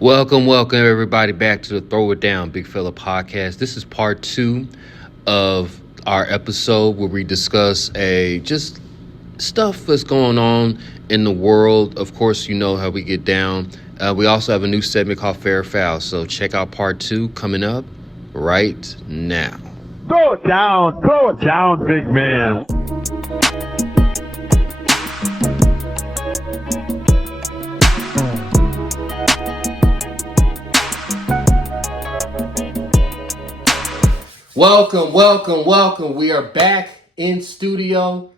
Welcome everybody back to the Throw It Down Big Fella podcast. This is part 2 of our episode where we discuss just stuff that's going on in the world. Of course, you know how we get down. We also have a new segment called Fair Foul, so check out part 2 coming up right now. Throw it down, big man. Welcome. We are back in studio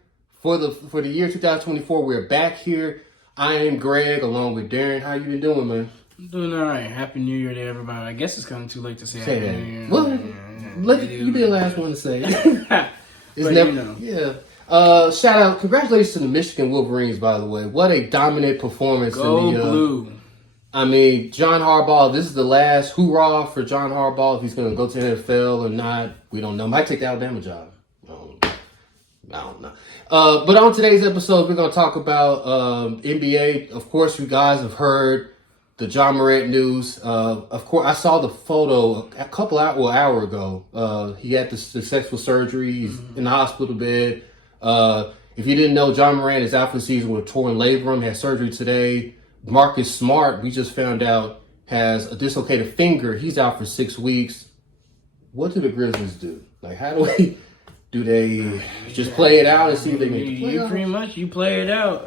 for the year 2024. We're back here. I am Greg along with Darren. How you been doing, man? I'm doing all right. Happy New Year to everybody. I guess it's kind of too late to say Happy that. New Year. Well, you be the last one to say it. It's But never, you know. yeah. Shout out, congratulations to the Michigan Wolverines, by the way. What a dominant performance. Go in the, Blue. I mean, John Harbaugh, this is the last hoorah for John Harbaugh. If he's going to go to the NFL or not, we don't know. Might take the Alabama job. I don't know. But on today's episode, we're going to talk about NBA. Of course, you guys have heard the John Morant news. Of course, I saw the photo hour ago. He had the successful surgery. He's in the hospital bed. If you didn't know, John Morant is out for the season with a torn labrum. He had surgery today. Marcus Smart, we just found out, has a dislocated finger. He's out for 6 weeks. What do the Grizzlies do? Like, how do they just play it out and see if they make the playoffs? You pretty much, you play it out.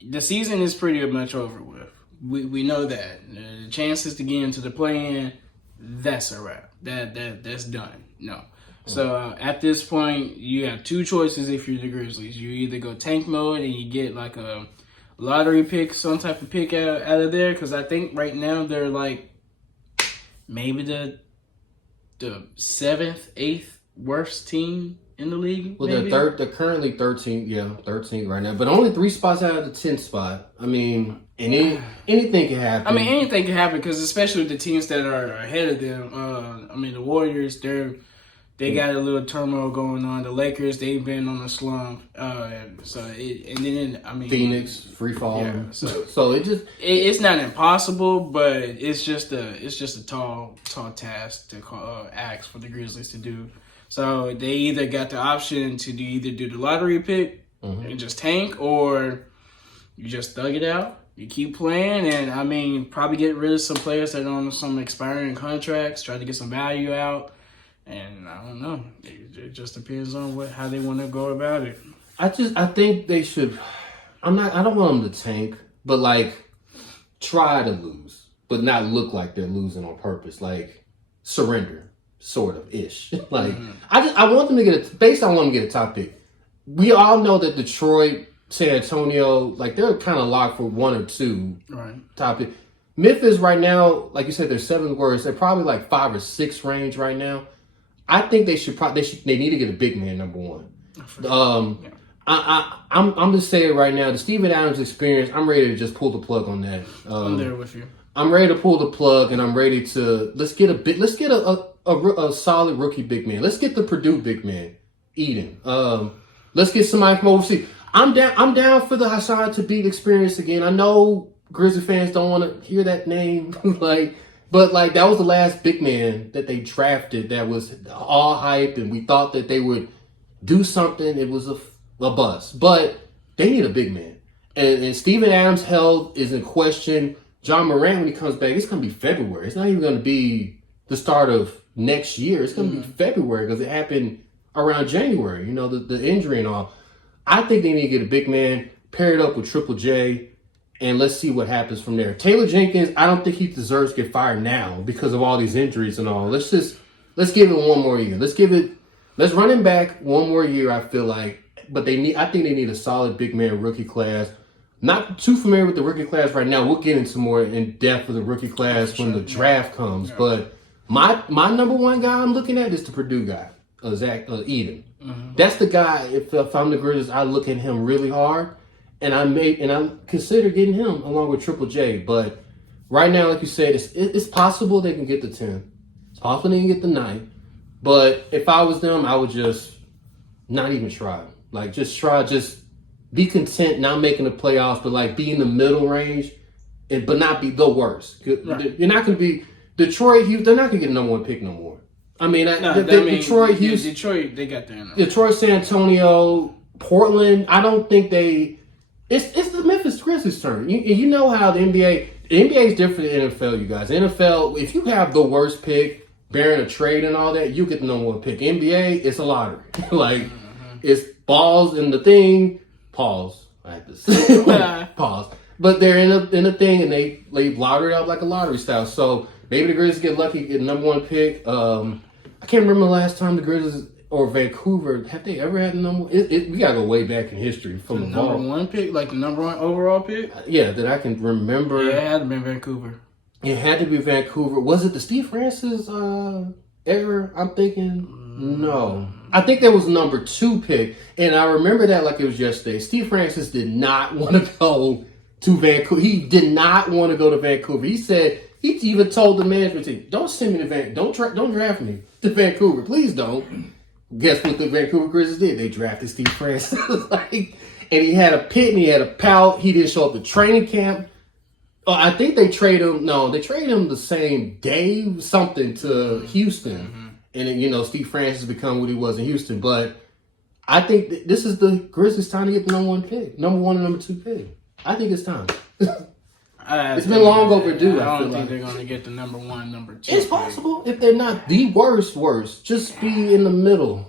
The season is pretty much over with. We know that. The chances to get into the play-in, that's a wrap. That's done. No. So at this point, you have two choices if you're the Grizzlies. You either go tank mode and you get like a lottery pick, some type of pick out of there, because I think right now they're like maybe the 7th, 8th worst team in the league. Well, maybe? they're currently 13th, 13th right now, but only 3 spots out of the 10th spot. I mean, anything can happen. I mean, anything can happen because especially the teams that are ahead of them. I mean, the Warriors, they got a little turmoil going on. The Lakers, they've been on a slump. Phoenix free fall. Yeah, so it's not impossible, but it's just a tall task to ask for the Grizzlies to do. So they either got the option to either do the lottery pick and just tank, or you just thug it out. You keep playing, and I mean, probably get rid of some players that are on some expiring contracts, try to get some value out. And I don't know. It just depends on how they want to go about it. I think they should. I don't want them to tank, but like try to lose, but not look like they're losing on purpose. Like surrender, sort of ish. Like I want them to get I want them to get a top pick. We all know that Detroit, San Antonio, like they're kind of locked for 1 or 2 top pick. Memphis right now, like you said, they're 7th worst. They're probably like 5 or 6 range right now. I think they need to get a big man, number one. I'm just saying right now, the Steven Adams experience, I'm ready to just pull the plug on that. I'm there with you. I'm ready to pull the plug, and I'm ready to let's get a solid rookie big man. Let's get the Purdue big man, Eden. Let's get somebody from overseas. I'm down for the Hassan Thabeet experience again. I know Grizzly fans don't want to hear that name, But that was the last big man that they drafted that was all hype, and we thought that they would do something. It was a bust. But they need a big man. And Steven Adams' health is in question. John Morant, when he comes back, it's going to be February. It's not even going to be the start of next year. It's going to be February because it happened around January, the injury and all. I think they need to get a big man, pair it up with Triple J, and let's see what happens from there. Taylor Jenkins, I don't think he deserves to get fired now because of all these injuries and all. Let's give it 1 more year. Let's run him back 1 more year, I feel like. But I think they need a solid big man rookie class. Not too familiar with the rookie class right now. We'll get into more in depth of the rookie class when the draft comes. Yeah. But my number one guy I'm looking at is the Purdue guy, Eden. That's the guy, if I'm the Grizzlies, I look at him really hard. And I consider getting him along with Triple J. But right now, like you said, it's possible they can get the 10th. It's possible they can get the 9th. But if I was them, I would just not even try. Just be content not making the playoffs, but be in the middle range. but not be the worst. Right. You're not going to be Detroit. They're not going to get the number one pick no more. I mean, Detroit, Houston, Detroit, they got there. Detroit, San Antonio, Portland. I don't think they. It's the Memphis Grizzlies' turn. You know how the NBA is different than the NFL. You guys, NFL, if you have the worst pick, bearing a trade and all that, you get the number one pick. NBA, it's a lottery. Like it's balls in the thing. Pause. I had to say pause. But they're in a thing and they lottery out like a lottery style. So maybe the Grizzlies get lucky, get the number one pick. I can't remember the last time the Grizzlies or Vancouver have they ever had the number. We gotta go way back in history from the number one pick, like the number one overall pick. Yeah, that I can remember. Yeah, it had to be Vancouver. It had to be Vancouver. Was it the Steve Francis era? I'm thinking no. I think that was number 2 pick, and I remember that like it was yesterday. Steve Francis did not want to go to Vancouver. He did not want to go to Vancouver. He said he even told the management team, "Don't send me to Vancouver. Don't draft me to Vancouver. Please don't." Guess what the Vancouver Grizzlies did? They drafted Steve Francis. And he had a pit and he had a pout. He didn't show up to training camp. I think they traded him. No, they traded him the same day, something to Houston. And then, Steve Francis become what he was in Houston. But I think this is the Grizzlies' time to get the number 1 pick. Number 1 and number 2 pick. I think it's time. It's been long overdue. I don't think they're going to get the number 1, number 2. It's possible if they're not the worst. Just be in the middle.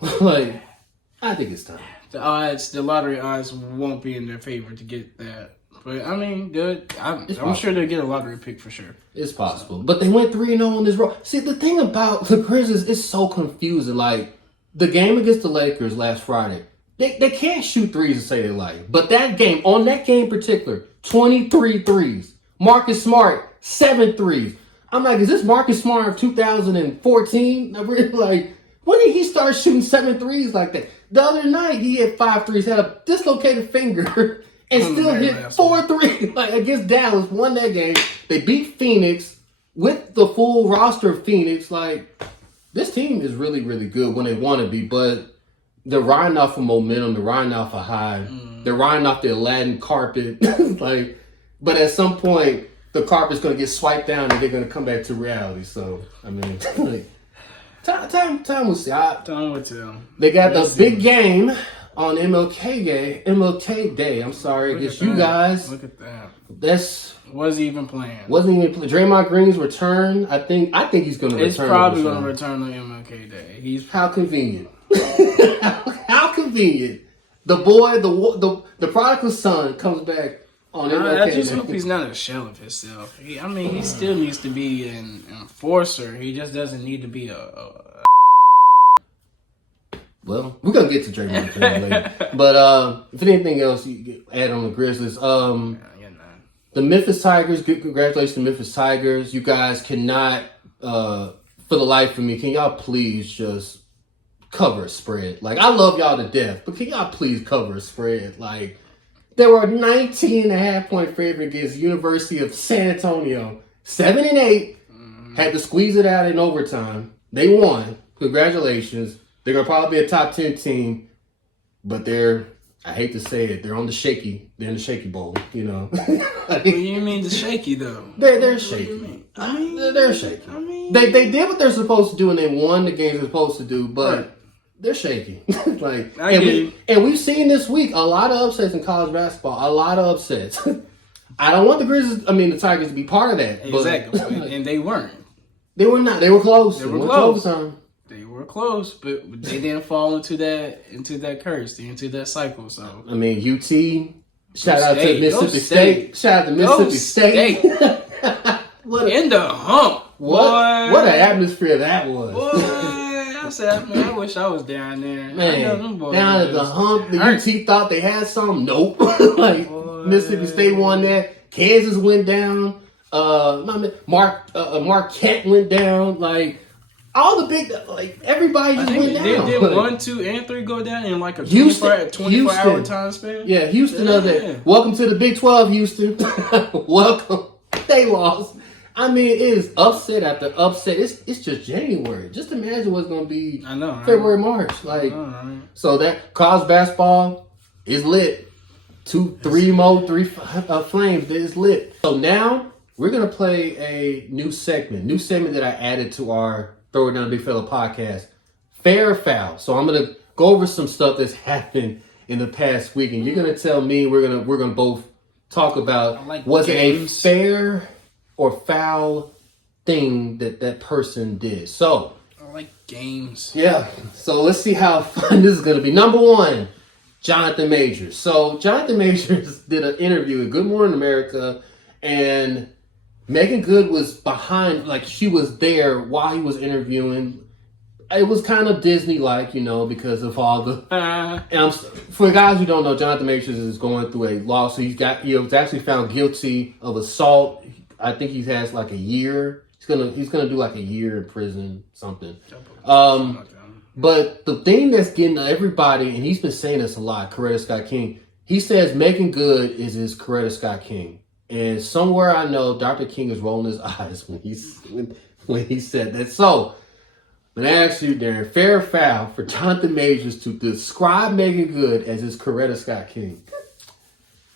I think it's time. The lottery odds won't be in their favor to get that. But I mean, I'm sure they'll get a lottery pick for sure. It's possible. But they went 3-0 on this road. See, the thing about the Grizzlies is so confusing. Like, the game against the Lakers last Friday, they can't shoot threes and say they like. But that game, on that game in particular, 23 threes. Marcus Smart, 7 threes. I'm like, is this Marcus Smart of 2014? Like, when did he start shooting 7 threes like that? The other night, he hit 5 threes, had a dislocated finger, and still hit 4 threes. Like, against Dallas, won that game. They beat Phoenix with the full roster of Phoenix. Like, this team is really, really good when they want to be, but they're riding off of momentum. They're riding off a high. They're riding off the Aladdin carpet. But at some point, the carpet's going to get swiped down and they're going to come back to reality. So, I mean, time will see. Time will tell. They got the big game on MLK Day. I'm sorry, against you guys. Look at that. That's wasn't even playing. Draymond Green's return. I think he's going to return. It's probably going to return on MLK Day. How convenient. How convenient. The boy, the prodigal son comes back on MLK. I just hope he's not a shell of himself. He still needs to be an enforcer. He just doesn't need to be Well, we're going to get to Draymond Green later. But if anything else, you add on the Grizzlies. The Memphis Tigers, congratulations to Memphis Tigers. You guys cannot, for the life of me, can y'all please just cover a spread? Like, I love y'all to death, but can y'all please cover a spread? Like, there were 19.5-point favorite against University of San Antonio. 7-8. Had to squeeze it out in overtime. They won. Congratulations. They're going to probably be a top 10 team, but I hate to say it, they're in the shaky bowl, What do you mean the shaky, though? They're shaky. They're shaky. They did what they're supposed to do, and they won the games they're supposed to do, but they're shaky. And we've seen this week a lot of upsets in college basketball. A lot of upsets. I don't want the Tigers to be part of that. Exactly. And they weren't. They were not. They were close. They were close. They were close, but they didn't fall into that curse, into that cycle. So UT. Shout out to Mississippi State. Shout out to Mississippi State. In the hump. What an atmosphere that was. I said, man, I wish I was down there. Man, down at the hump. The UT thought they had something. Nope. Mississippi State won that. Kansas went down. Marquette went down. All the big, everybody just went down. Did 1, 2, and 3 go down in a 24-hour time span? Yeah, Houston does that. Welcome to the Big 12, Houston. Welcome. They lost. It is upset after upset. It's just January. Just imagine what's going to be February, March. So that college basketball is lit. three flames. It's lit. So now we're gonna play a new segment that I added to our Throw It Down Big Fella podcast. Fair or foul. So I'm gonna go over some stuff that's happened in the past week, and you're gonna tell me we're gonna both talk about was games. it a fair or foul thing that person did. So I like games. yeah, so let's see how fun this is gonna be. Number one, Jonathan Majors. So Jonathan Majors did an interview with Good Morning America, and Megan Good was behind, like she was there while he was interviewing. It was kind of Disney-like, because of all the. And for guys who don't know, Jonathan Majors is going through a lawsuit. He was actually found guilty of assault. I think he has like a year. He's gonna do like a year in prison, something. But the thing that's getting everybody, and he's been saying this a lot, Coretta Scott King. He says Megan Good is his Coretta Scott King, and somewhere I know Dr. King is rolling his eyes when he said that. So. But ask you, Darren, fair or foul for Jonathan Majors to describe Megan Good as his Coretta Scott King?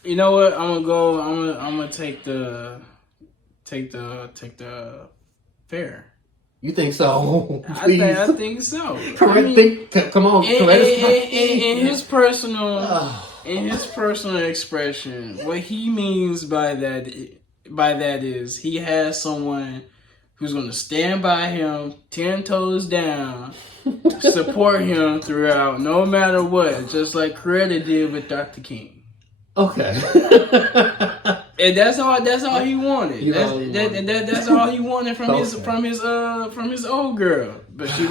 You know what? I'm gonna take the fair. You think so? I Please. think so. Come on, Coretta Scott King. In his personal expression, what he means by that is he has someone who's going to stand by him 10 toes down, support him throughout, no matter what, just like Coretta did with Dr. King. Okay. And that's all he wanted. That's all he wanted from his old girl. But she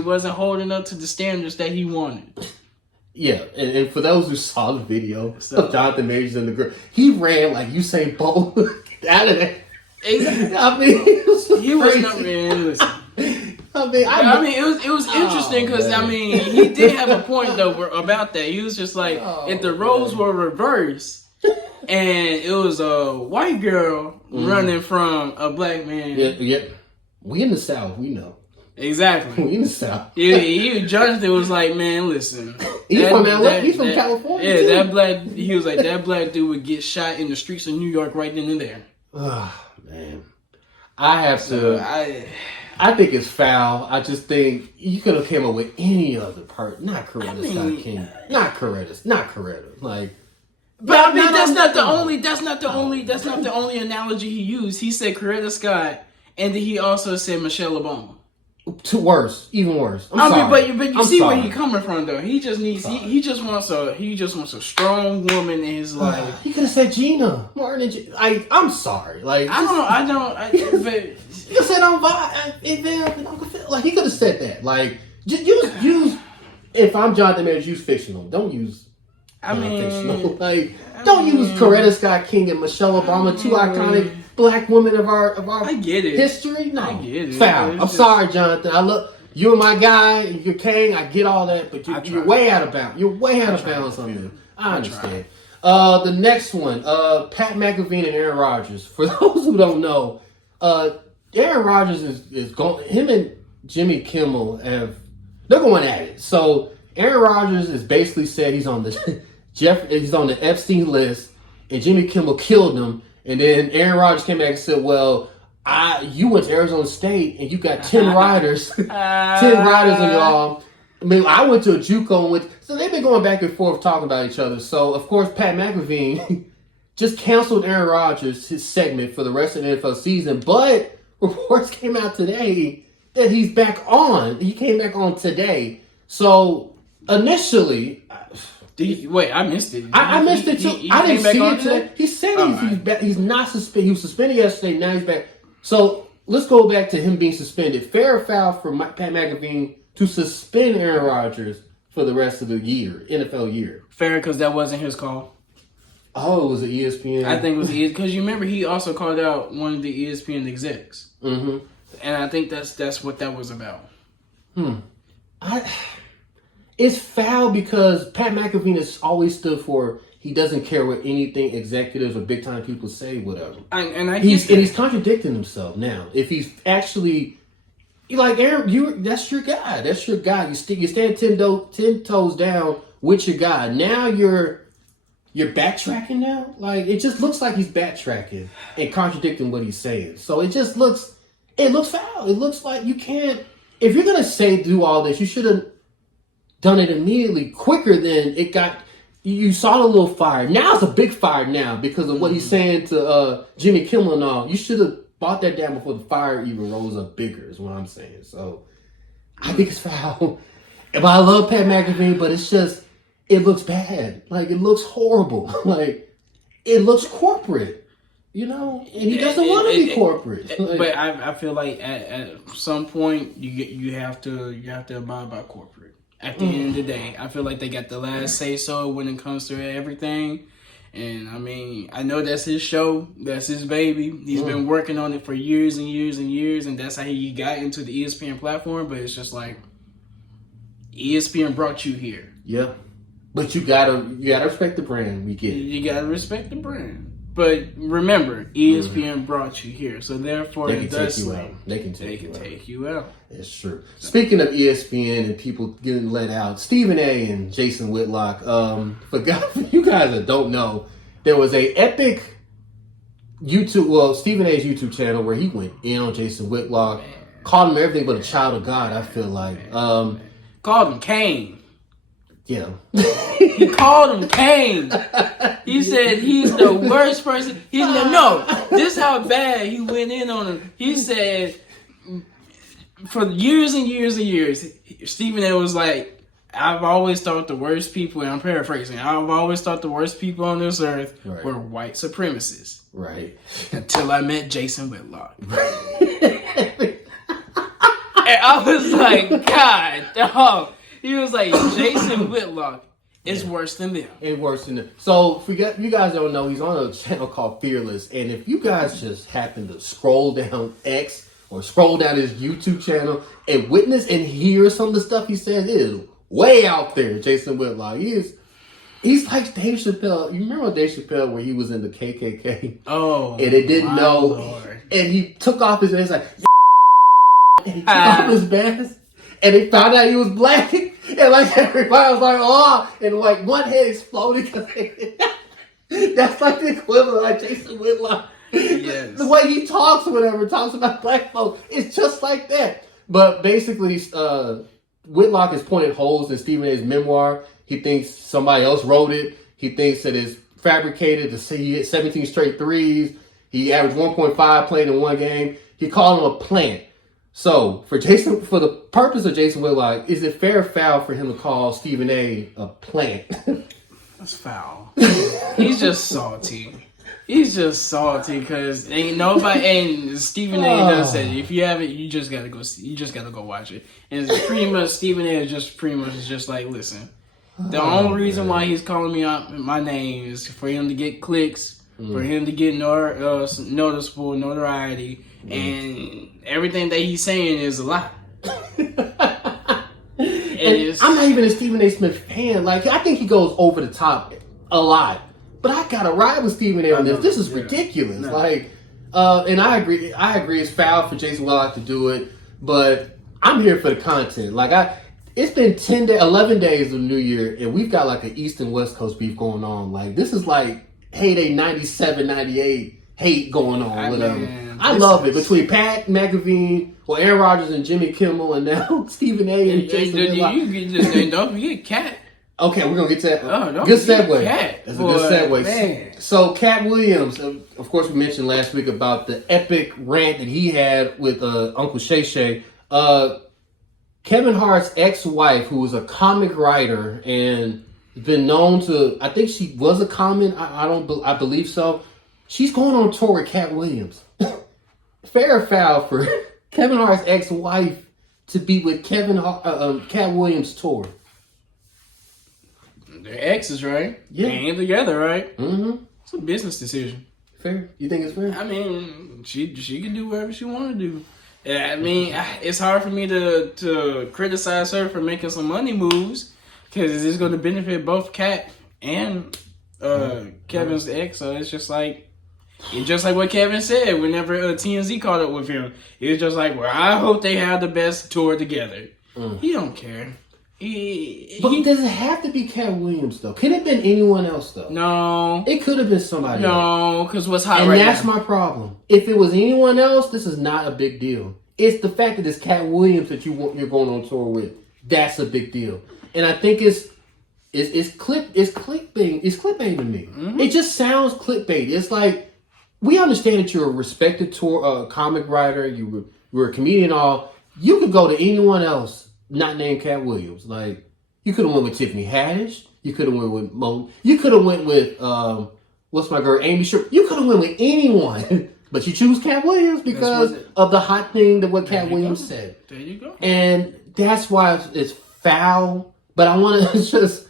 wasn't holding up to the standards that he wanted. Yeah, and for those who saw the video of Jonathan Majors and the girl, he ran like Usain Bolt out of there. Exactly. I mean, he was not man. Listen. I mean, it was interesting because he did have a point though about that. He was just like, if the roles were reversed, and it was a white girl running from a black man. Yeah. We in the South, we know. Exactly. We in the South. Jonathan was like, man, listen. He's from LA. He's from California. Yeah, too. He was like, that black dude would get shot in the streets of New York right then and there. Man, I think it's foul. I just think you could have came up with any other part, not Coretta Scott King, not Coretta. Like, but that's not the only analogy he used. He said Coretta Scott, and then he also said Michelle Obama. Even worse. I'm sorry. But you see where he's coming from though. He just needs he just wants a strong woman in his life. He could have said Gina Martin. I'm sorry. Like I don't. But he could have said on vibe. Like he could have said that. Like just use. If I'm Jonathan Majors, use fictional. Don't use. Fictional. Like don't use Coretta Scott King and Michelle Obama, two iconic black women of our I get it. history. No, I get it. Foul. I'm sorry, Jonathan. I love you're my guy. You're king. I get all that, but you're way out of bounds. You're way out of bounds on this. I understand. The next one, Pat McAfee and Aaron Rodgers. For those who don't know, Aaron Rodgers is going. Him and Jimmy Kimmel they're going at it. So Aaron Rodgers has basically said he's on the he's on the Epstein list, and Jimmy Kimmel killed him. And then Aaron Rodgers came back and said, "Well, you went to Arizona State and you got 10 riders, 10 riders on y'all. I mean, I went to a JUCO so they've been going back and forth talking about each other. So of course, Pat McAfee just canceled Aaron Rodgers' his segment for the rest of the NFL season. But reports came out today that he's back on. He came back on today. So initially. Wait, I missed it. I missed it too. I didn't see it today. He said he's back. He's not suspended. He was suspended yesterday. Now he's back. So let's go back to him being suspended. Fair or foul for Pat McAfee to suspend Aaron Rodgers for the rest of the year, NFL year? Fair, because that wasn't his call. Oh, it was an ESPN. I think it was because you remember he also called out one of the ESPN execs. Mm-hmm. And I think that's what that was about. It's foul because Pat McAfee has always stood for he doesn't care what anything executives or big time people say, whatever. He's contradicting himself now. If he's actually like Aaron, that's your guy. That's your guy. You stand 10 toes down with your guy. Now you're you're backtracking now. Like it just looks like he's backtracking and contradicting what he's saying. So it looks foul. It looks like you can't. If you're gonna do all this, you should have done it immediately, quicker than it got. You saw the little fire. Now it's a big fire now because of what he's saying to Jimmy Kimmel and all. You should have bought that down before the fire even rose up bigger. Is what I'm saying. So I think it's foul. But I love Pat McAfee, but it's just. It looks bad. Like, it looks horrible. Like, it looks corporate. You know? And he doesn't want to be corporate. Like, but I feel like at some point, you have to abide by corporate. At the end of the day, I feel like they got the last say-so when it comes to everything. And, I mean, I know that's his show. That's his baby. He's been working on it for years and years and years. And that's how he got into the ESPN platform. But it's just like, ESPN brought you here. Yeah. But you gotta respect the brand. We get it. You gotta respect the brand. But remember, ESPN brought you here, so therefore they can take you out. They can take you out. It's true. Speaking of ESPN and people getting let out, Stephen A. and Jason Whitlock. For you guys that don't know, there was a epic Stephen A.'s YouTube channel where he went in on Jason Whitlock, called him everything but a child of God. I feel like called him Cain. Yeah. He called him Cain. He said he's the worst person. This is how bad he went in on him. He said for years and years and years, Stephen A. was like, I've always thought the worst people, and I'm paraphrasing, I've always thought the worst people on this earth were white supremacists. Right. Until I met Jason Whitlock. And I was like, God, dog. He was like, Jason Whitlock is worse than them. It's worse than them. So, if you guys don't know, he's on a channel called Fearless. And if you guys just happen to scroll down X or scroll down his YouTube channel and witness and hear some of the stuff he says, it is way out there, Jason Whitlock. He's like Dave Chappelle. You remember Dave Chappelle where he was in the KKK? Oh, and they didn't know. Lord. And he took off his mask, like, and he took off his mask. And they found out he was black. And like everybody was like, oh, and like one head exploded. That's like the equivalent of like Jason Whitlock. Yes. The way he talks or whatever, talks about black folks, it's just like that. But basically, Whitlock has pointed holes in Stephen A.'s memoir. He thinks somebody else wrote it. He thinks that it's fabricated to see he hit 17 straight threes. He averaged 1.5 played in one game. He called him a plant. So, for the purpose of Jason Whitlock, is it fair or foul for him to call Stephen A. a plant? That's foul. He's just salty. He's just salty because ain't nobody. And Stephen A. does say, if you haven't, you just gotta go. You just gotta go watch it. And it's pretty much Stephen A. is just like, listen. The only reason why he's calling me out my name is for him to get clicks, for him to get noticeable notoriety. And everything that he's saying is a lie. I'm not even a Stephen A. Smith fan. Like, I think he goes over the top a lot. But I gotta ride with Stephen A. on this. This is ridiculous. No. Like, and I agree. It's foul for Jason Whitlock to do it. But I'm here for the content. Like, it's been 11 days of New Year, and we've got like an East and West Coast beef going on. Like, this is like heyday 97, 98 hate going on. Whatever. I love it. Between Pat McAfee, Aaron Rodgers and Jimmy Kimmel, and now Stephen A. and Jason Whitlock. Don't forget Cat. Okay, we're going to get to that. Oh, good segue. Cat. That's a good segue. Man. So, Cat Williams, of course, we mentioned last week about the epic rant that he had with Uncle Shay Shay. Kevin Hart's ex-wife, who was a comic writer and been known to, I think she was a comic, I believe so. She's going on tour with Cat Williams. Fair or foul for Kevin Hart's ex-wife to be with Cat Williams' tour? They're exes, right? Yeah. They ain't together, right? Mm-hmm. It's a business decision. Fair? You think it's fair? I mean, she can do whatever she want to do. I mean, it's hard for me to criticize her for making some money moves because it's going to benefit both Cat and Kevin's ex. So it's just like what Kevin said whenever TMZ caught up with him. It was just like, well, I hope they have the best tour together. He don't care. But does it have to be Cat Williams though? Could it have been anyone else though? No. It could have been somebody else. No, because what's hot And right that's now. my problem. If it was anyone else, this is not a big deal. It's the fact that it's Cat Williams that you're going on tour with. That's a big deal. And I think it's clickbait. It's clickbait to me. Mm-hmm. It just sounds clickbait. It's like, we understand that you're a respected tour comic writer. You were a comedian. All you could go to anyone else not named Cat Williams. Like, you could have went with Tiffany Haddish. You could have went with Mo. You could have went with what's my girl, Amy Sherman. You could have went with anyone, but you choose Cat Williams because of the hot thing that what Cat Williams said. There you go. And that's why it's foul. But I want to just,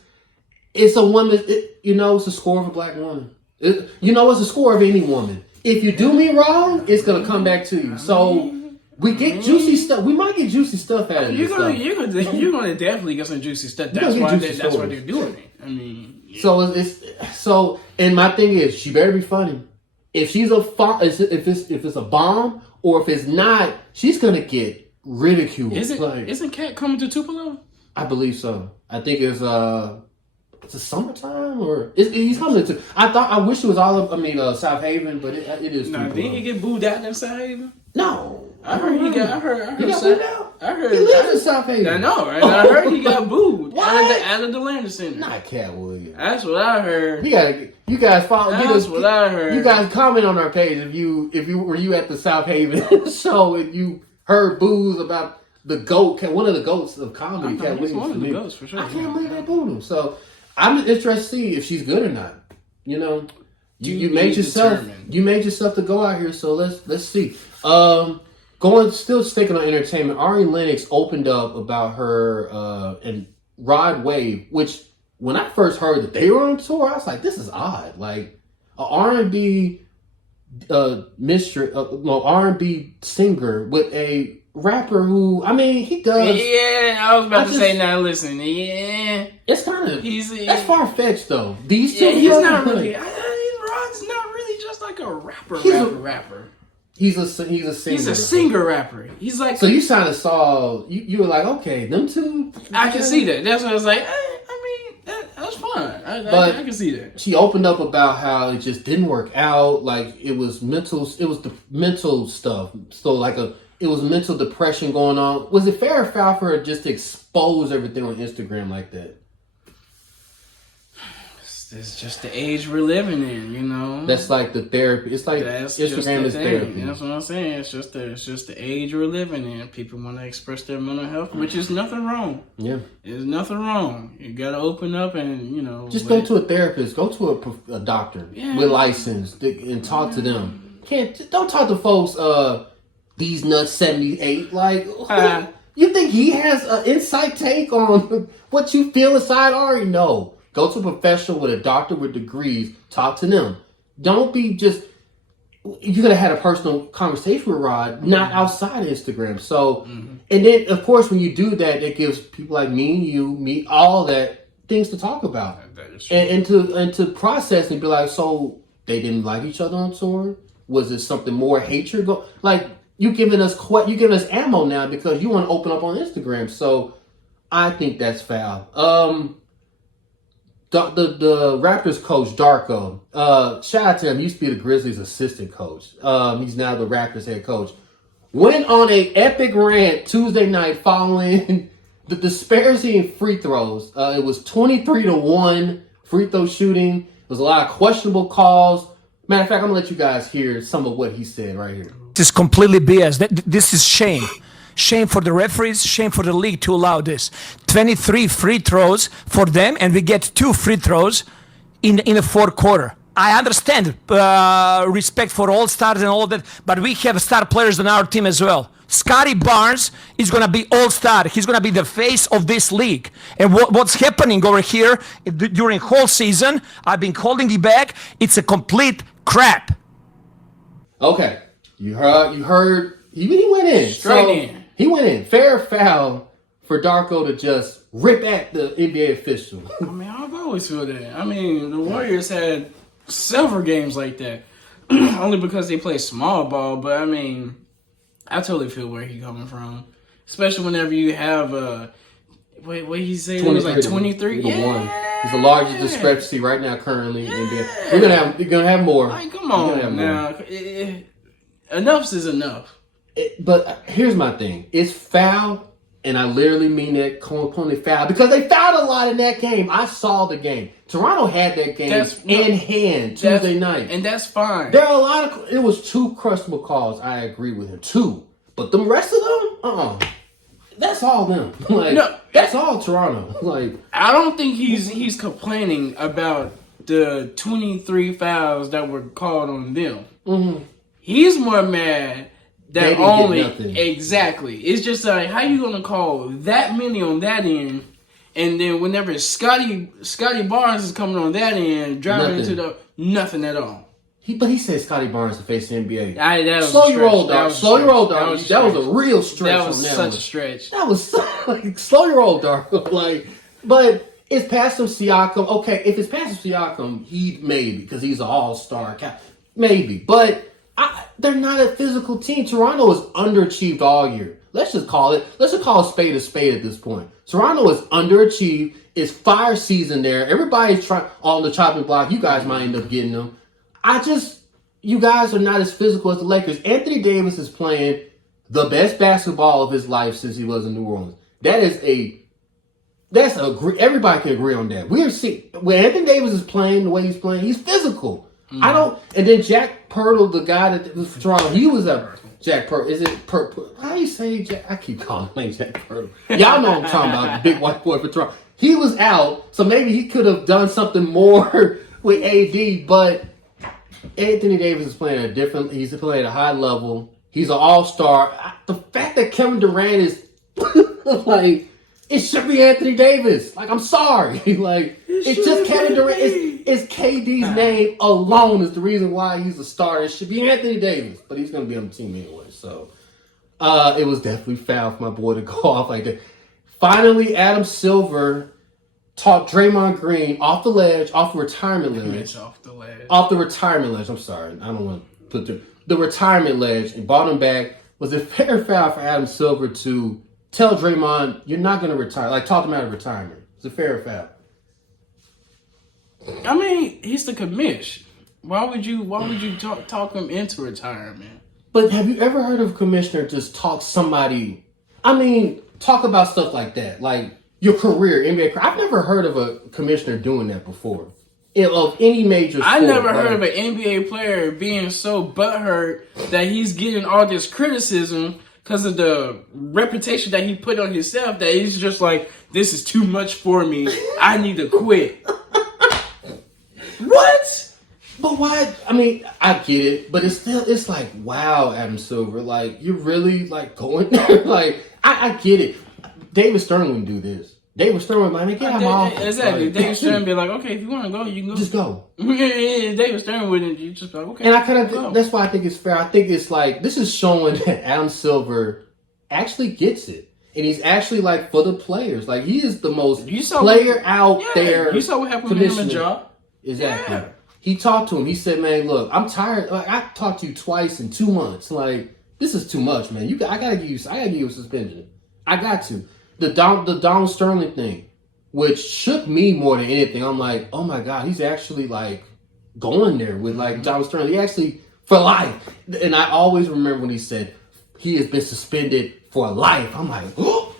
it's a woman, it's a score of a black woman. It's a score of any woman. If you do me wrong, it's going to come back to you. So we get juicy stuff. We might get juicy stuff out of this stuff. You're gonna definitely get some juicy stuff. That's why they're doing it. I mean, yeah. So and my thing is, she better be funny. If she's if it's a bomb or if it's not, she's gonna get ridiculed. Isn't Cat coming to Tupelo? I believe so. I think it's a summertime or he's coming to. I wish it was South Haven, but it is. No, didn't he get booed out in South Haven? No. I heard he got. I heard. He got booed out. I heard he lives in South Haven. I know, right? I heard he got booed out of the Landon Center. Not Cat Williams. That's what I heard. You guys follow. That's what I heard. You guys comment on our page if you were at the South Haven show and you heard boos about the GOAT, one of the GOATs of comedy, Cat Williams. One of the GOATs for sure. I can't believe they booed him. So I'm interested to see if she's good or not. You made yourself to go out here. So let's see. Still sticking on entertainment, Ari Lennox opened up about her and Rod Wave, which when I first heard that they were on tour, I was like, this is odd. Like, a R&B R&B singer with a rapper who, he does. Yeah, I was about to say, now listen, yeah. It's kind of, that's far-fetched though. These two, he's not really, Rod's not really just like a rapper. He's a singer. He's a singer rapper. He's like. So you kind of saw, you were like, okay, them two. I can see that. That's what I was like. That's fine. I can see that. She opened up about how it just didn't work out. Like it was the mental stuff. So like it was mental depression going on. Was it fair or foul for her just to expose everything on Instagram like that? It's just the age we're living in, That's like the therapy. It's like Instagram is therapy. That's what I'm saying. It's just the age we're living in. People want to express their mental health, which is nothing wrong. Yeah, there's nothing wrong. You gotta open up and just go to a therapist. Go to a doctor with license and talk to them. Don't talk to folks. These nuts 78. Like you think he has an inside take on what you feel inside? Ari, no. Go to a professional with a doctor with degrees. Talk to them. Don't be just. You could have had a personal conversation with Rod, not outside of Instagram. So, and then of course when you do that, it gives people like me, all that things to talk about, and to process and be like, so they didn't like each other on tour. Was it something more hatred? Like you giving us ammo now because you want to open up on Instagram. So I think that's foul. The Raptors coach, Darko, shout out to him. He used to be the Grizzlies assistant coach. He's now the Raptors head coach. Went on an epic rant Tuesday night following the disparity in free throws. It was 23-1 free throw shooting. There was a lot of questionable calls. Matter of fact, I'm going to let you guys hear some of what he said right here. This is completely BS. This is shame. Shame for the referees, shame for the league to allow this. 23 free throws for them, and we get 2 free throws in the fourth quarter. I understand respect for all stars and all that, but we have star players on our team as well. Scotty Barnes is going to be all-star. He's going to be the face of this league. And what's happening over here during whole season, I've been holding it back. It's a complete crap. Okay. You heard. He went in. Straight in. He went in. Fair or foul for Darko to just rip at the NBA official. I've always feel that. The Warriors had several games like that. Only because they play small ball, but I totally feel where he's coming from. Especially whenever you have Wait, what you say? It was like 23. to Yeah. one. It's the largest discrepancy right now currently. And we're gonna have more. Like, come We're gonna have on more. now. Enough's is enough. But here's my thing: it's foul, and I literally mean that component foul because they fouled a lot in that game. I saw the game. Toronto had that game in hand Tuesday night, and that's fine. There are a lot of. It was 2 crushable calls. I agree with him, 2, but the rest of them, that's all them. Like No, that's all Toronto. Like I don't think he's complaining about the 23 fouls that were called on them. mm-hmm. He's more mad They that didn't get only nothing. exactly. It's just like how you gonna call that many on that end, and then whenever Scotty Barnes is coming on that end, driving Nothing. into the nothing at all. But he said Scotty Barnes to face the NBA. That was Slow a your stretch. roll, That dog. was a Slow your stretch. roll, dog. That was a real stretch. That was on such one. a stretch. That was so, like slow your roll, dog. Like, but it's Pastor Siakam. Okay, if it's Pastor Siakam, he maybe because he's an all-star, maybe. But they're not a physical team. Toronto has underachieved all year. Let's just call it a spade at this point. Toronto is underachieved. It's fire season there. Everybody's trying on the chopping block. You guys might end up getting them. You guys are not as physical as the Lakers. Anthony Davis is playing the best basketball of his life since he was in New Orleans. Everybody can agree on that. We're seeing when Anthony Davis is playing the way he's playing, he's physical. And then Jack Pirtle, the guy that was for Toronto, he was a Jack Pirtle. Is it Pirtle? How do you say Jack? I keep calling him Jack Pirtle. Y'all know what I'm talking about, the big white boy for Toronto. He was out, so maybe he could have done something more with AD, but Anthony Davis is playing he's playing at a high level. He's an all-star. The fact that Kevin Durant is like, it should be Anthony Davis. Like, I'm sorry. Like, it's just Kevin Durant. It's KD's name alone is the reason why he's a star. It should be Anthony Davis, but he's going to be on the team anyway. So, it was definitely foul for my boy to go off like that. Finally, Adam Silver taught Draymond Green off the ledge, off the retirement ledge. Off the retirement ledge. I'm sorry. I don't want to put the retirement ledge and brought him back. Was it fair or foul for Adam Silver to tell Draymond, you're not going to retire? Like, talk him out of retirement. Is it fair or foul? I mean, he's the commish. Why would you talk him into retirement? But have you ever heard of a commissioner just talk somebody? I mean, talk about stuff like that, like your career, NBA career. I've never heard of a commissioner doing that before. Of any major sport. I never heard of an NBA player being so butthurt that he's getting all this criticism because of the reputation that he put on himself that he's just like, this is too much for me. I need to quit. What? But why? I mean, I get it, but it's like, wow, Adam Silver, like, you're really, like, going there? Like, I get it. David Stern wouldn't do this. David Stern would like, get him off. Exactly. Like, David Stern be like, okay, if you want to go, you can go. just go. David Stern wouldn't. You just like, okay. And I kind of, that's why I think it's fair. I think it's like, this is showing that Adam Silver actually gets it. And he's actually like for the players. Like, he is the most player out there. You saw what happened with him and Ja. Exactly. Yeah. He talked to him. He said, man, look, I'm tired. Like, I talked to you twice in 2 months. Like, this is too much, man. I gotta give you a suspension. I got to. The Donald Sterling thing, which shook me more than anything. I'm like, oh my God, he's actually like going there with like Donald Sterling. He actually for life. And I always remember when he said he has been suspended for life. I'm like, oh.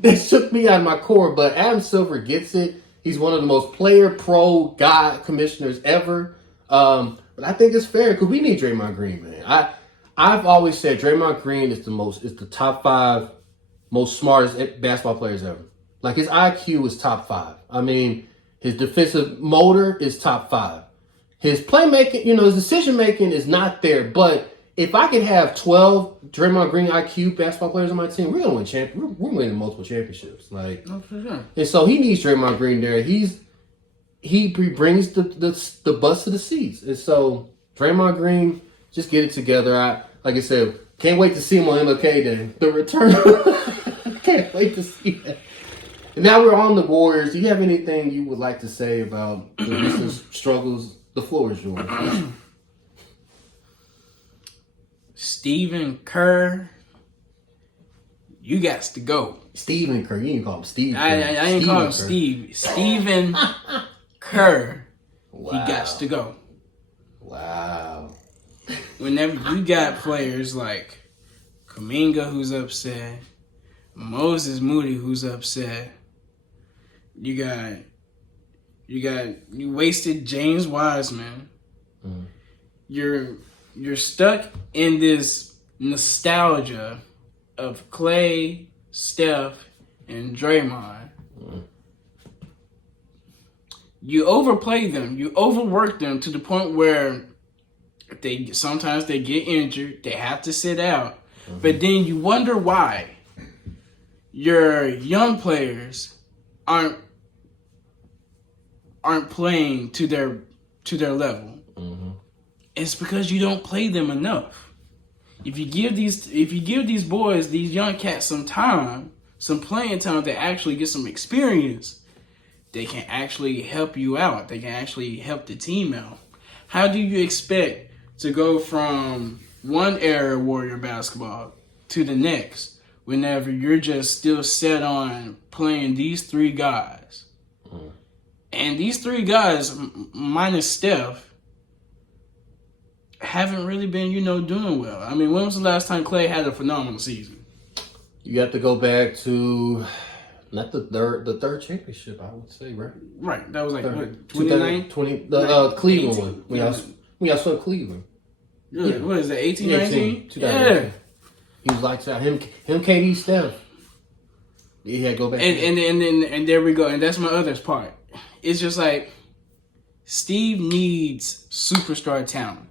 That shook me out of my core. But Adam Silver gets it. He's one of the most player pro commissioners ever. But I think it's fair because we need Draymond Green, man. I've always said Draymond Green is the top 5 most smartest basketball players ever. Like, his IQ is top 5. I mean, his defensive motor is top 5. His playmaking, his decision making is not there. But if I could have 12 Draymond Green IQ basketball players on my team, we're gonna win we're winning multiple championships. Like, Oh, for sure. and so he needs Draymond Green there. He brings the bus to the seats. And so Draymond Green, just get it together. Like I said, can't wait to see him on MLK Day. The return. Can't wait to see that. And now we're on the Warriors. Do you have anything you would like to say about the recent struggles? The floor is yours. Stephen Kerr, you got to go. Stephen Curry. You ain't call him Steve. I ain't call him Curry. Steve. Stephen Kerr. Wow. He got to go. Wow. Whenever you got players like Kuminga who's upset, Moses Moody who's upset, you wasted James Wiseman. Mm. You're stuck in this nostalgia of Clay, Steph, and Draymond. Mm. You overplay them. You overwork them to the point where sometimes they get injured. They have to sit out. Mm-hmm. But then you wonder why your young players aren't playing to their level. Mm-hmm. It's because you don't play them enough. If you give these boys, these young cats, some playing time, to actually get some experience, they can actually help you out. They can actually help the team out. How do you expect to go from one era of Warrior basketball to the next whenever you're just still set on playing these three guys? Mm. And these three guys, minus Steph, haven't really been, doing well. I mean, when was the last time Clay had a phenomenal season? You have to go back to not the third championship, I would say, right? Right. That was like, Third. 29? 20, the Cleveland 18? one. We got swept Cleveland. Yeah. What is that, 18, 19? 2018. Yeah. He was lights out. Him, KD, Steph. He had to go back. And there we go. And that's my other part. It's just like Steve needs superstar talent.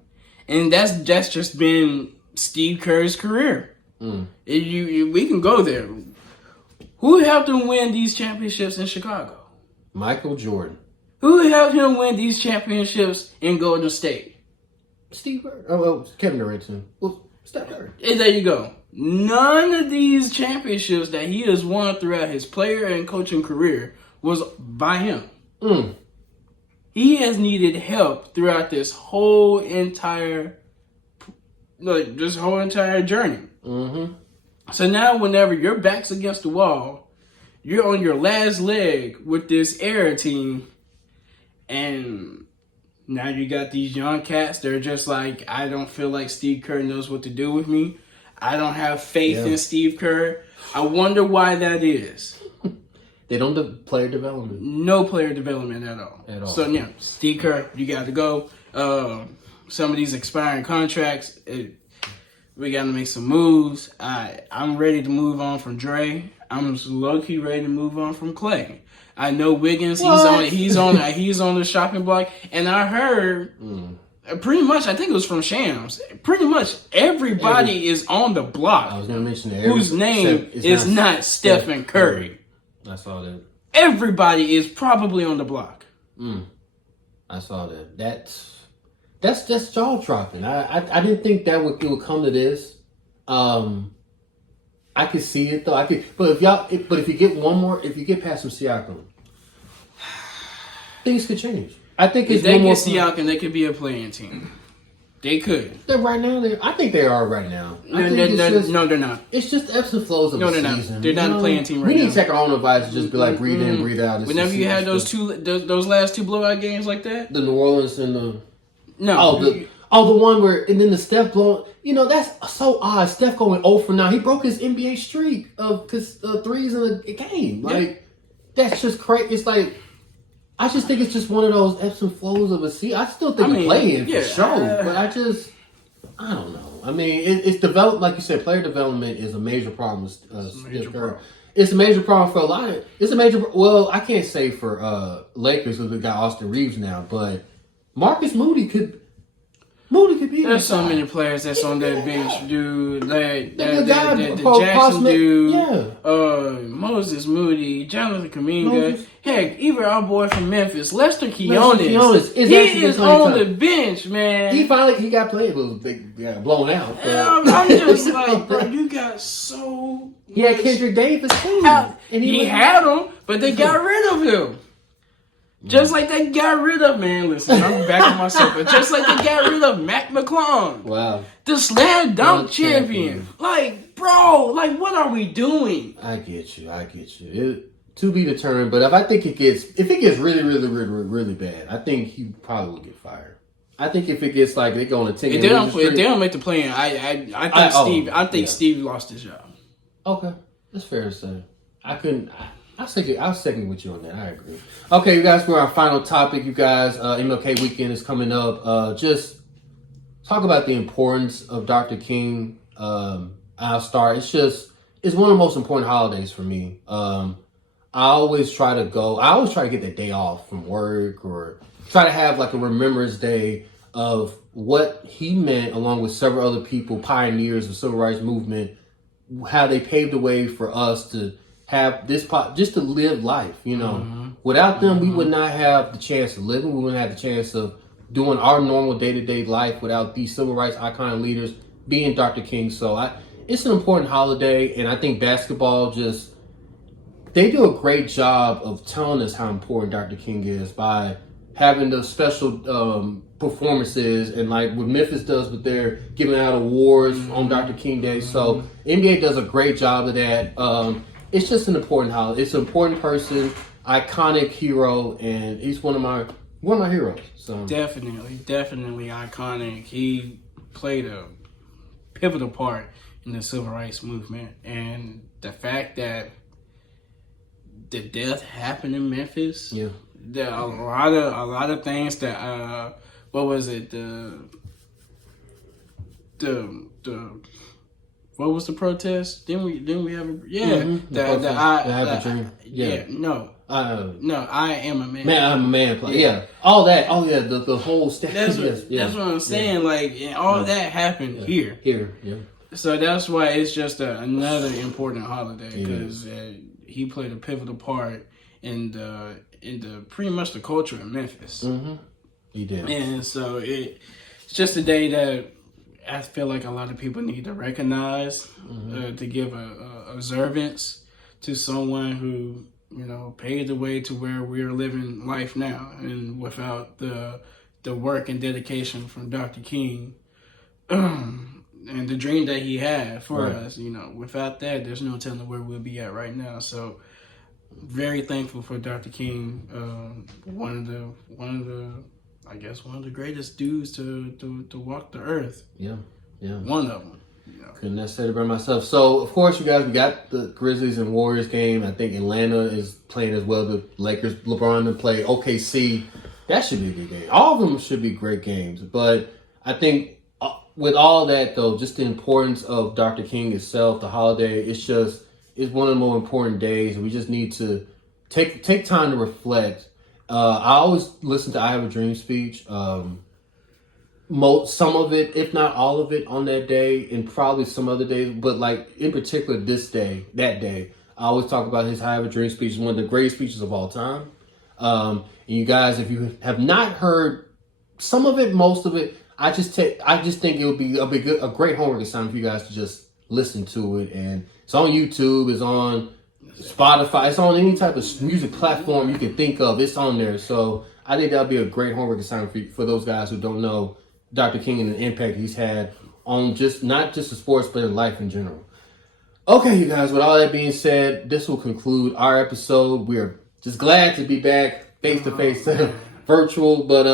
And that's just been Steve Kerr's career. Mm. We can go there. Who helped him win these championships in Chicago? Michael Jordan. Who helped him win these championships in Golden State? Steve Kerr. Oh, Kevin Durant. Well, Steph Curry. And there you go. None of these championships that he has won throughout his player and coaching career was by him. Mm. He has needed help throughout this whole entire journey. Mm-hmm. So now whenever your back's against the wall, you're on your last leg with this era team, and now you got these young cats. They're just like, I don't feel like Steve Kerr knows what to do with me. I don't have faith in Steve Kerr. I wonder why that is. They don't do player development. No player development at all. So yeah, Steve Kerr, you got to go. Some of these expiring contracts, we got to make some moves. I'm ready to move on from Dre. I'm low key ready to move on from Clay. I know Wiggins. He's on the shopping block, and I heard pretty much. I think it was from Shams. Pretty much everybody is on the block. I was going to mention that. Whose name is not Stephen Curry. I saw that. Everybody is probably on the block. I saw that. That's just jaw dropping. I didn't think it would come to this. I could see it though. If you get past some Siakam, things could change. I think if they get Siakam, they could be a playing team. They could. They're right now. I think they are right now. No, they're not. It's just ebbs and flows of the season. They're not a playing team right now. We need to take our own advice and just be like, breathe in, breathe out. Whenever you had those last two blowout games like that, the New Orleans and the the one where and then the Steph blow. That's so odd. Steph going 0 for 9. He broke his NBA streak of threes in a game. That's just crazy. It's like. I just think it's just one of those ebbs and flows of a season. I still think they're playing for sure, but I don't know. I mean, it's developed, like you said, player development is a major problem. It's a major problem for a lot of. Well, I can't say for Lakers because we got Austin Reeves now, but Marcus Moody could be. There's so many players that's on that bench, dude. The Paul Jackson Smith, dude, Moses Moody, Jonathan Kuminga. Heck, even our boy from Memphis, Lester Quinones. He is on the bench, man. He got played, but got blown out. I'm just like, bro, you got so. He had Kendrick Davis too, and he had him, but they got rid of him. Just like they got rid of, man. Listen, I'm back on myself, but just like they got rid of Mac McClung, Wow. the slam dunk Dunk champion. champion. Like, bro, like, what are we doing? I get you. To be determined, but if it gets really bad, I think he probably will get fired. I think if it gets like they go on a 10 If they don't make the play-in, I think Steve lost his job. Okay, that's fair to say. I'll second with you on that. I agree. Okay, you guys, for our final topic, you guys, MLK weekend is coming up. Just talk about the importance of Dr. King. I'll start. It's one of the most important holidays for me. I always try to get the day off from work or try to have like a remembrance day of what he meant along with several other people, pioneers of the civil rights movement, how they paved the way for us to have just to live life, Without them, we would not have the chance of living. We wouldn't have the chance of doing our normal day-to-day life without these civil rights icon leaders being Dr. King. So it's an important holiday, and I think basketball they do a great job of telling us how important Dr. King is by having those special performances and like what Memphis does with their giving out awards on Dr. King Day. So NBA does a great job of that. It's just an important holiday. It's an important person, iconic hero, and he's one of my heroes. So definitely iconic. He played a pivotal part in the civil rights movement, and the fact that the death happened in Memphis. Yeah, there are a lot of things that what was it the what was the protest? Didn't we have a I am a man. Man, I'm a man. Yeah, all that. Oh yeah, the whole stuff. That's what I'm saying. Like, and all that happened here. Yeah. So that's why it's just another important holiday because he played a pivotal part in the pretty much the culture in Memphis. Mm-hmm. He did. And so it's just a day that I feel like a lot of people need to recognize, to give a observance to someone who, paved the way to where we're living life now. And without the work and dedication from Dr. King, and the dream that he had for us, without that, there's no telling where we'll be at right now. So very thankful for Dr. King, one of the greatest dudes to walk the earth. Yeah. One of them. Couldn't necessarily by myself. So, of course, you guys, we got the Grizzlies and Warriors game. I think Atlanta is playing as well. The Lakers, LeBron to play OKC. That should be a good game. All of them should be great games. But I think with all that, though, just the importance of Dr. King itself, the holiday, it's one of the more important days. And we just need to take time to reflect. I always listen to I Have a Dream speech. Some of it, if not all of it, on that day, and probably some other days, but like in particular that day, I always talk about his I Have a Dream speech. It's one of the greatest speeches of all time. And you guys, if you have not heard some of it, most of it, I just think it would be a great homework assignment for you guys to just listen to it. And it's on YouTube, it's on Spotify, it's on any type of music platform you can think of. It's on there. So I think that'll be a great homework assignment for those guys who don't know Dr. King and the impact he's had on not just the sports, but in life in general. Okay, you guys, with all that being said, this will conclude our episode. We're just glad to be back face-to-face, virtual. But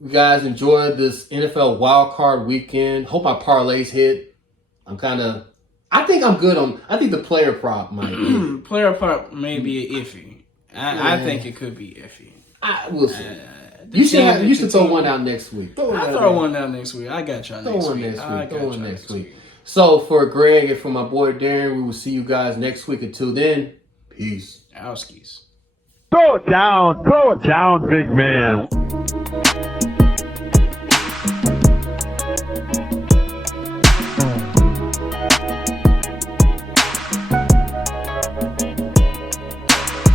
you guys enjoy this NFL wildcard weekend. Hope our parlays hit. I think I'm good on. I think the player prop might be. Player prop may be iffy. I think it could be iffy. We'll see. You should throw one out next week. I'll throw one out next week. I got y'all next week. Throw one next week. So for Greg and for my boy Darren, we will see you guys next week. Until then, peace. Owskis. Throw it down, big man.